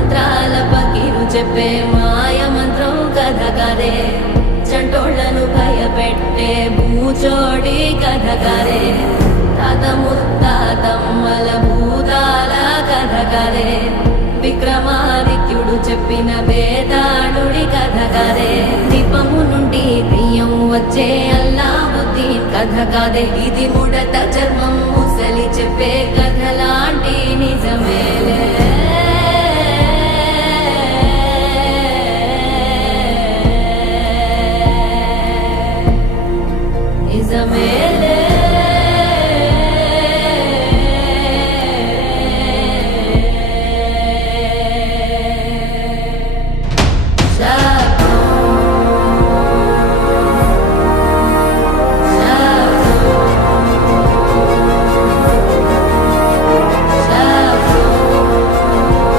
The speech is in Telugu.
మంత్రాల పకీరు చెప్పే మాయ మంత్రం కథ కదే చంటోళ్లను భయపెట్టే భూచోడి కథ కదే తాత ముత్తాతమ్మల భూతాల కథ కదే విక్రమాదిత్యుడు చెప్పిన వేదాళుడి కథ కదే దీపము నుండి దెయ్యం వచ్చే అల్లావుద్దీన్ కథ కాదే ఇది ముడత చర్మం ముసలి చెప్పే కథ